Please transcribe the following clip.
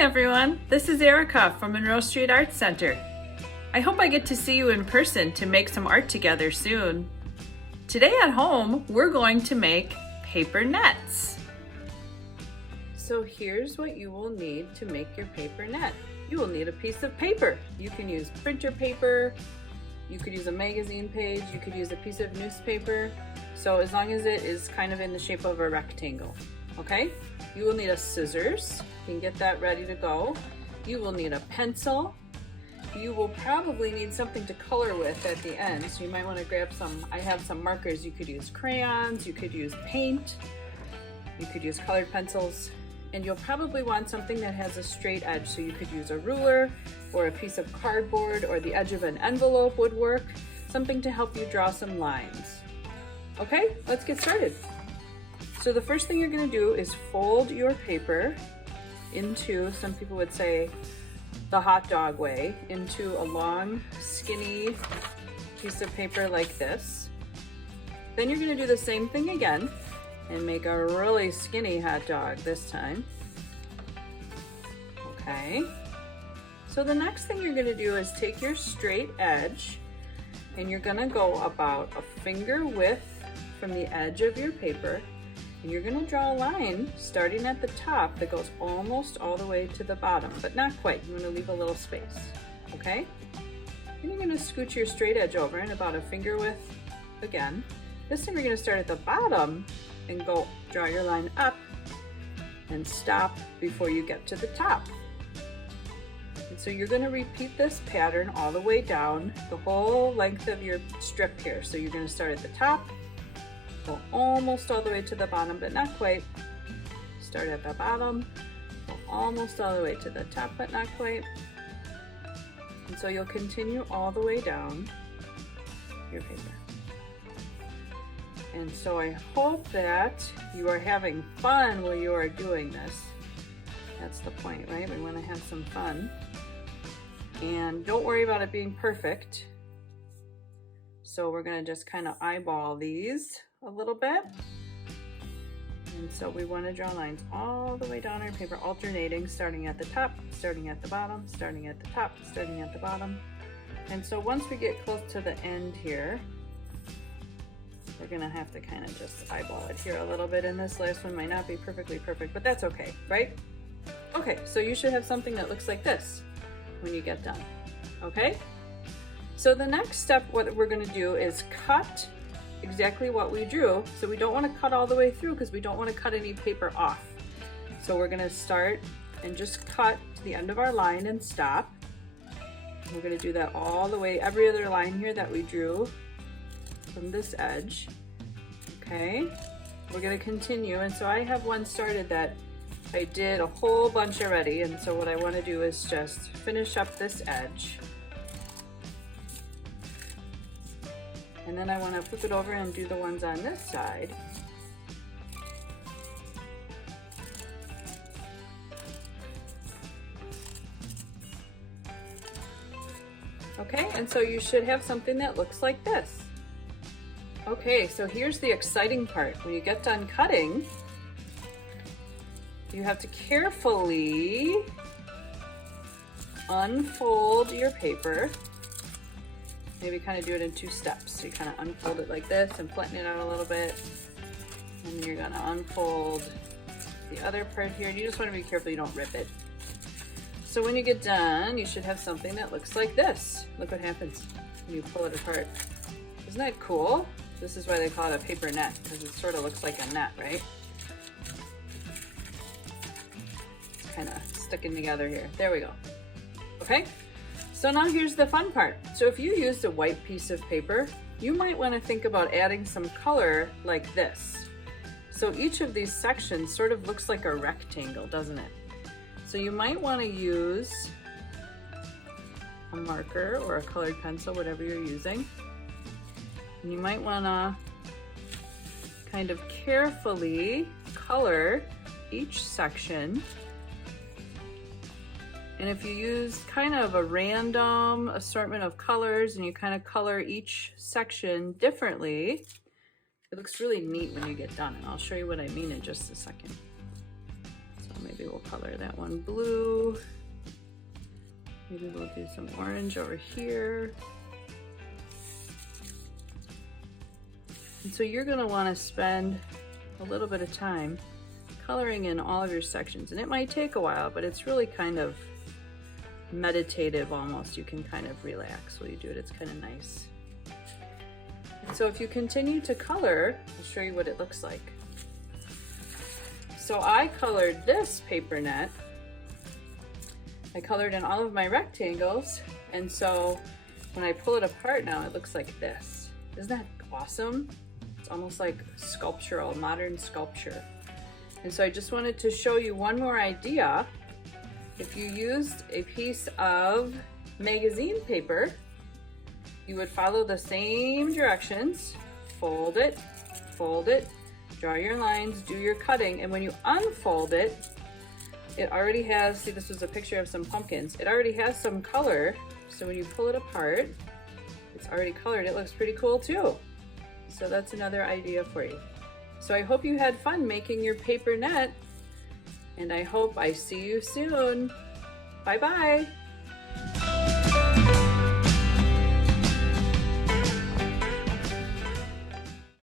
everyone, this is Erica from Monroe Street Art Center. I hope I get to see you in person to make some art together soon. Today at home, we're going to make paper nets. So here's what you will need to make your paper net. You will need a piece of paper. You can use printer paper, you could use a magazine page, you could use a piece of newspaper. So as long as it is kind of in the shape of a rectangle, okay? You will need a scissors. You can get that ready to go. You will need a pencil. You will probably need something to color with at the end. So you might want to grab some, I have some markers. You could use crayons, you could use paint, you could use colored pencils, and you'll probably want something that has a straight edge. So you could use a ruler or a piece of cardboard, or the edge of an envelope would work. Something to help you draw some lines. Okay, let's get started. So the first thing you're going to do is fold your paper into, some people would say the hot dog way, into a long skinny piece of paper like this. Then you're going to do the same thing again and make a really skinny hot dog this time. Okay, so the next thing you're going to do is take your straight edge and you're going to go about a finger width from the edge of your paper. And you're going to draw a line starting at the top that goes almost all the way to the bottom, but not quite. You want to leave a little space, okay? Then you're going to scoot your straight edge over and about a finger width again. This time you're going to start at the bottom and go draw your line up and stop before you get to the top. And so you're going to repeat this pattern all the way down the whole length of your strip here. So you're going to start at the top, go almost all the way to the bottom, but not quite. Start at the bottom, go almost all the way to the top, but not quite. And so you'll continue all the way down your paper. And so I hope that you are having fun while you are doing this. That's the point, right? We want to have some fun. And don't worry about it being perfect. So we're going to just kind of eyeball these a little bit. And so we want to draw lines all the way down our paper, alternating, starting at the top, starting at the bottom, starting at the top, starting at the bottom. And so once we get close to the end here, we're going to have to kind of just eyeball it here a little bit, and this last one might not be perfectly perfect, but that's okay, right? Okay, so you should have something that looks like this when you get done, okay? So the next step, what we're going to do is cut exactly what we drew. So we don't want to cut all the way through because we don't want to cut any paper off. So we're going to start and just cut to the end of our line and stop. We're going to do that all the way, every other line here that we drew from this edge. Okay, we're going to continue. And so I have one started that I did a whole bunch already. And so what I want to do is just finish up this edge. And then I want to flip it over and do the ones on this side. Okay, and so you should have something that looks like this. Okay, so here's the exciting part. When you get done cutting, you have to carefully unfold your paper. Maybe kind of do it in two steps. So you kind of unfold it like this and flatten it out a little bit. And then you're going to unfold the other part here. And you just want to be careful you don't rip it. So when you get done, you should have something that looks like this. Look what happens when you pull it apart. Isn't that cool? This is why they call it a paper net, because it sort of looks like a net, right? Kind of sticking together here. There we go. Okay? So now here's the fun part. So if you used a white piece of paper, you might want to think about adding some color like this. So each of these sections sort of looks like a rectangle, doesn't it? So you might want to use a marker or a colored pencil, whatever you're using. And you might want to kind of carefully color each section. And if you use kind of a random assortment of colors and you kind of color each section differently, it looks really neat when you get done. And I'll show you what I mean in just a second. So Maybe we'll color that one blue. Maybe we'll do some orange over here. And so you're gonna wanna spend a little bit of time coloring in all of your sections. And it might take a while, but it's really kind of meditative almost. You can kind of relax while you do it. It's kind of nice. And so if you continue to color, I'll show you what it looks like. So I colored this paper net. I colored in all of my rectangles, and so when I pull it apart now, it looks like this. Isn't that awesome? It's almost like sculptural, modern sculpture. And so I just wanted to show you one more idea. If you used a piece of magazine paper, you would follow the same directions. Fold it, draw your lines, do your cutting, and when you unfold it, it already has, see, this was a picture of some pumpkins. It already has some color, so when you pull it apart, it's already colored. It looks pretty cool too. So that's another idea for you. So I hope you had fun making your paper net, and I hope I see you soon. Bye-bye.